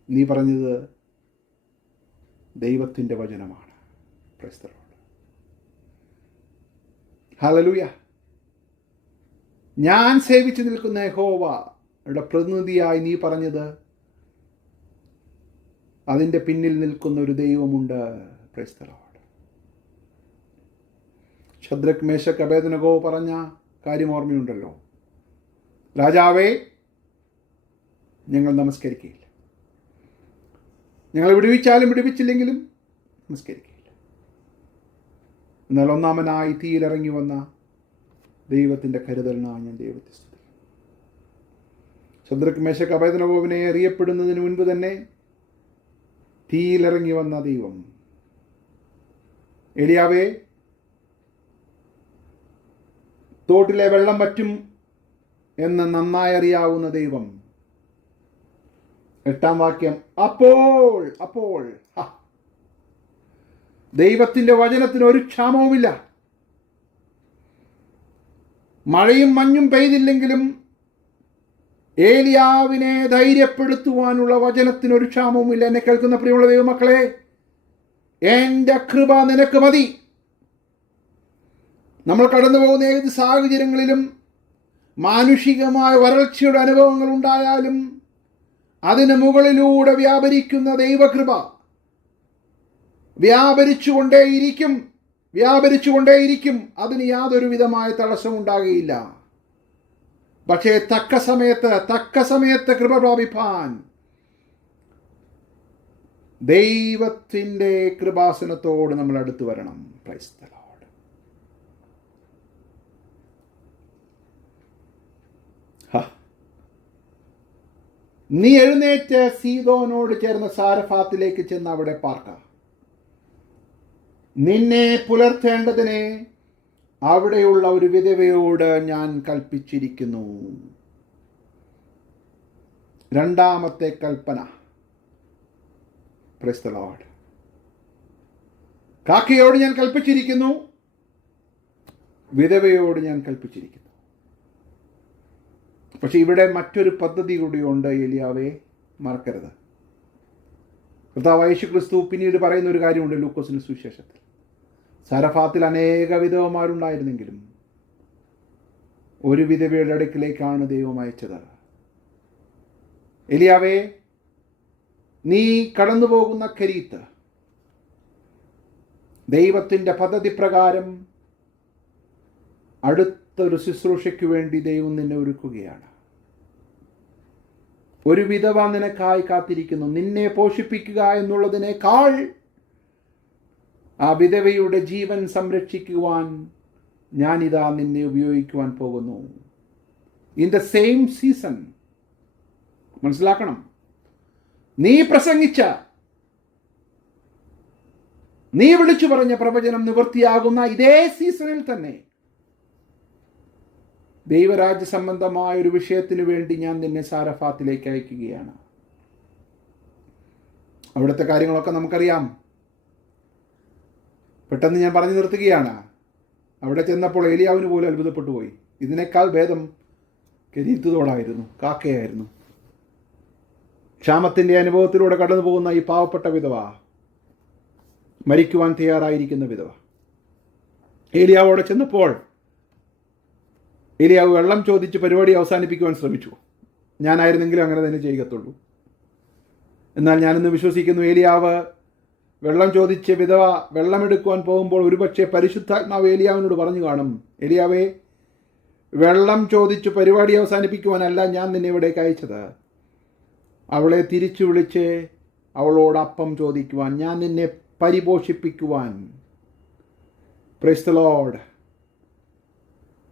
നീ പറഞ്ഞത് ദൈവത്തിൻ്റെ വചനമാണ്. Price the lord. ഹല്ലേലൂയ. ഞാൻ സേവിച്ചു നിൽക്കുന്ന യഹോവയുടെ പ്രതിനിധിയായി നീ പറഞ്ഞത് അതിൻ്റെ പിന്നിൽ നിൽക്കുന്ന ഒരു ദൈവമുണ്ട്. Praise the lord. Shadrach, Meshach, Abednego പറഞ്ഞ കാര്യം ഓർമ്മയുണ്ടല്ലോ. രാജാവേ, ഞങ്ങൾ നമസ്കരിക്കുകയില്ല, ഞങ്ങൾ വിടുവിച്ചാലും വിടുവിച്ചില്ലെങ്കിലും നമസ്കരിക്കുകയില്ല. എന്നാൽ ഒന്നാമനായി തീയിലിറങ്ങി വന്ന ദൈവത്തിൻ്റെ കരുതലിനാണ് ഞാൻ ദൈവത്തെ സ്തുതിക്കുന്നു. ശദ്രക്, മേശക്, അബേദ്നെഗോവിനെ അറിയപ്പെടുന്നതിന് മുൻപ് തന്നെ തീയിലിറങ്ങി വന്ന ദൈവം. ഏലിയാവേ, തോട്ടിലെ വെള്ളം വറ്റും എന്ന് നന്നായി അറിയാവുന്ന ദൈവം. 8-ാം വാക്യം, അപ്പോൾ ദൈവത്തിൻ്റെ വചനത്തിന് ഒരു ക്ഷാമവുമില്ല. മഴയും മഞ്ഞും പെയ്തില്ലെങ്കിലും ഏലിയാവിനെ ധൈര്യപ്പെടുത്തുവാനുള്ള വചനത്തിനൊരു ക്ഷാമവുമില്ല. എന്നെ കേൾക്കുന്ന പ്രിയമുള്ള ദൈവമക്കളെ, എൻ്റെ കൃപ നിനക്ക് മതി. നമ്മൾ കടന്നു പോകുന്ന ഏത് സാഹചര്യങ്ങളിലും മാനുഷികമായ വരൾച്ചയുടെ അനുഭവങ്ങൾ ഉണ്ടായാലും അതിന് മുകളിലൂടെ വ്യാപരിക്കുന്ന ദൈവകൃപ വ്യാപരിച്ചുകൊണ്ടേയിരിക്കും. അതിന് യാതൊരു വിധമായ തടസ്സമുണ്ടാകുകയില്ല. പക്ഷേ തക്ക സമയത്ത് കൃപ പ്രാപിപ്പാൻ ദൈവത്തിൻ്റെ കൃപാസനത്തോട് നമ്മൾ അടുത്തു വരണം. Price the Lord. നീ എഴുന്നേറ്റ് സീദോനോട് ചേർന്ന സാരഫാത്തിലേക്ക് ചെന്ന് അവിടെ പാർക്കാം. നിന്നെ പുലർത്തേണ്ടതിനെ അവിടെയുള്ള ഒരു വിധവയോട് ഞാൻ കൽപ്പിച്ചിരിക്കുന്നു. 2-ാമത്തെ കൽപ്പന. Praise the lord. കാക്കയോട് ഞാൻ കൽപ്പിച്ചിരിക്കുന്നു, വിധവയോട് ഞാൻ കൽപ്പിച്ചിരിക്കുന്നു. പക്ഷെ ഇവിടെ മറ്റൊരു പദ്ധതി കൂടിയുണ്ട്. ഏലിയാവേ, മറക്കരുത്. കർത്താവായ യേശു ക്രിസ്തു പിന്നീട് പറയുന്ന ഒരു കാര്യമുണ്ട് ലൂക്കോസിന്റെ സുവിശേഷത്തിൽ. സാരഫാത്തിൽ അനേക വിധവമാരുണ്ടായിരുന്നെങ്കിലും ഒരു വിധവയുടെ അടുക്കിലേക്കാണ് ദൈവം അയച്ചത്. ഏലിയാവേ, നീ കടന്നു പോകുന്ന കരീത്ത് ദൈവത്തിൻ്റെ പദ്ധതി പ്രകാരം അടുത്തൊരു ശുശ്രൂഷയ്ക്ക് വേണ്ടി ദൈവം നിന്നെ ഒരുക്കുകയാണ്. ഒരു വിധവ നിനക്കായി കാത്തിരിക്കുന്നു. നിന്നെ പോഷിപ്പിക്കുക എന്നുള്ളതിനേക്കാൾ ആ വിധവയുടെ ജീവൻ സംരക്ഷിക്കുവാൻ ഞാനിതാ നിന്നെ ഉപയോഗിക്കുവാൻ പോകുന്നു. In the same season. മനസ്സിലാക്കണം, നീ പ്രസംഗിച്ച, നീ വിളിച്ചു പറഞ്ഞ പ്രവചനം നിവൃത്തിയാകുന്ന ഇതേ സീസണിൽ തന്നെ ദൈവരാജ്യ സംബന്ധമായ ഒരു വിഷയത്തിന് വേണ്ടി ഞാൻ നിന്നെ സാരഫാത്തിലേക്ക് അയക്കുകയാണ്. അവിടുത്തെ കാര്യങ്ങളൊക്കെ നമുക്കറിയാം. പെട്ടെന്ന് ഞാൻ പറഞ്ഞു നിർത്തുകയാണ്. അവിടെ ചെന്നപ്പോൾ ഏലിയാവിന് പോലും അത്ഭുതപ്പെട്ടു പോയി. ഇതിനേക്കാൾ ഭേദം കെരീത്ത് കാക്കയായിരുന്നു. ക്ഷാമത്തിൻ്റെ അനുഭവത്തിലൂടെ കടന്നു പോകുന്ന ഈ പാവപ്പെട്ട വിധവ, മരിക്കുവാൻ തയ്യാറായിരിക്കുന്ന വിധവ, ഏലിയാവോടെ ചെന്നപ്പോൾ ഏലിയാവ് വെള്ളം ചോദിച്ച് പരിപാടി അവസാനിപ്പിക്കുവാൻ ശ്രമിച്ചു. ഞാനായിരുന്നെങ്കിലും അങ്ങനെ തന്നെ ചെയ്യത്തുള്ളൂ. എന്നാൽ ഞാനിന്ന് വിശ്വസിക്കുന്നു, ഏലിയാവ് വെള്ളം ചോദിച്ച് വിധവ വെള്ളമെടുക്കുവാൻ പോകുമ്പോൾ ഒരുപക്ഷെ പരിശുദ്ധാത്മാവ് ഏലിയാവിനോട് പറഞ്ഞു കാണും, ഏലിയാവേ, വെള്ളം ചോദിച്ചു പരിപാടി അവസാനിപ്പിക്കുവാനല്ല ഞാൻ നിന്നെ ഇവിടേക്ക് അയച്ചത്. അവളെ തിരിച്ചു വിളിച്ച് അവളോട് അപ്പം ചോദിക്കുവാൻ, ഞാൻ നിന്നെ പരിപോഷിപ്പിക്കുവാൻ. Praise the lord.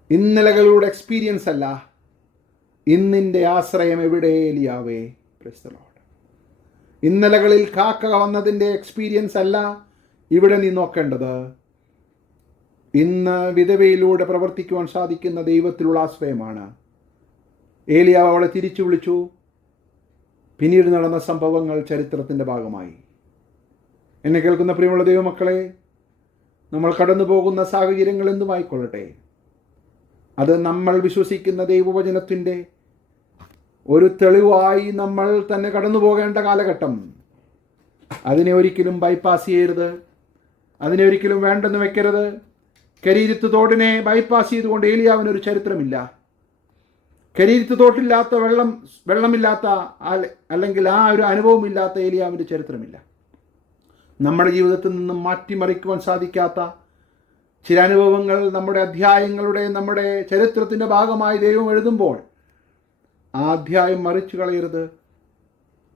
ഇന്നലകളുടെ എക്സ്പീരിയൻസ് അല്ല, ഇന്നിൻ്റെ ആശ്രയം എവിടെ ഏലിയാവേ? Praise the Lord. ഇന്നലകളിൽ കാക്ക വന്നതിൻ്റെ എക്സ്പീരിയൻസ് അല്ല ഇവിടെ നീ നോക്കേണ്ടത്. ഇന്ന് വിധവയിലൂടെ പ്രവർത്തിക്കുവാൻ സാധിക്കുന്ന ദൈവത്തിലുള്ള ആശ്രയമാണ്. ഏലിയാവ് അവളെ തിരിച്ചു വിളിച്ചു. പിന്നീട് നടന്ന സംഭവങ്ങൾ ചരിത്രത്തിൻ്റെ ഭാഗമായി. എന്നെ കേൾക്കുന്ന പ്രിയമുള്ള ദൈവമക്കളെ, നമ്മൾ കടന്നു പോകുന്ന സാഹചര്യങ്ങൾ എന്തുമായിക്കൊള്ളട്ടെ, അത് നമ്മൾ വിശ്വസിക്കുന്ന ദൈവവചനത്തിൻ്റെ ഒരു തെളിവായി നമ്മൾ തന്നെ കടന്നു പോകേണ്ട കാലഘട്ടം. അതിനെ ഒരിക്കലും ബൈപ്പാസ് ചെയ്യരുത്, അതിനെ ഒരിക്കലും വേണ്ടെന്ന് വെക്കരുത്. കരീരത്ത് തോടിനെ ബൈപ്പാസ് ചെയ്തുകൊണ്ട് ഏലിയാവിനൊരു ചരിത്രമില്ല. കരീരത്ത് തോട്ടില്ലാത്ത വെള്ളമില്ലാത്ത അല്ലെങ്കിൽ ആ ഒരു അനുഭവമില്ലാത്ത ഏലിയാവിൻ്റെ ചരിത്രമില്ല. നമ്മുടെ ജീവിതത്തിൽ നിന്നും മാറ്റിമറിക്കുവാൻ സാധിക്കാത്ത ചില അനുഭവങ്ങൾ നമ്മുടെ അധ്യായങ്ങളുടെ, നമ്മുടെ ചരിത്രത്തിൻ്റെ ഭാഗമായി ദൈവം എഴുതുമ്പോൾ ആ അധ്യായം മറിച്ചു കളയരുത്.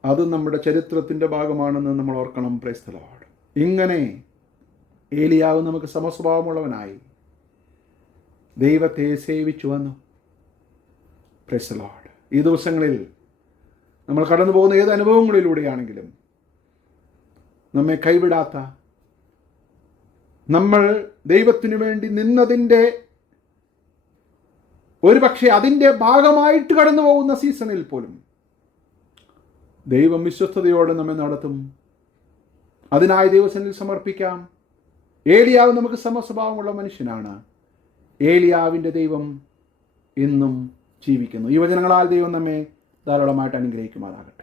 അത് നമ്മുടെ ചരിത്രത്തിൻ്റെ ഭാഗമാണെന്ന് നമ്മൾ ഓർക്കണം. Price the Lord. ഇങ്ങനെ ഏലിയാവ് നമുക്ക് സമസ്വഭാവമുള്ളവനായി ദൈവത്തെ സേവിച്ചു വന്നു. Price the Lord. ഈ ദിവസങ്ങളിൽ നമ്മൾ കടന്നു പോകുന്ന ഏത് അനുഭവങ്ങളിലൂടെയാണെങ്കിലും നമ്മെ കൈവിടാത്ത, നമ്മൾ ദൈവത്തിനു വേണ്ടി നിന്നതിൻ്റെ ഒരുപക്ഷെ അതിൻ്റെ ഭാഗമായിട്ട് കടന്നു പോകുന്ന സീസണിൽ പോലും ദൈവം വിശ്വസ്തയോടെ നമ്മെ നടത്തും. അതിനായി ദൈവസന്നിധിയിൽ സമർപ്പിക്കാം. ഏലിയാവ് നമുക്ക് സമസ്വഭാവമുള്ള മനുഷ്യനാണ്. ഏലിയാവിൻ്റെ ദൈവം ഇന്നും ജീവിക്കുന്നു. ഈ വചനങ്ങളാൽ ദൈവം നമ്മെ ധാരാളമായിട്ട് അനുഗ്രഹിക്കുമാറാകട്ടെ.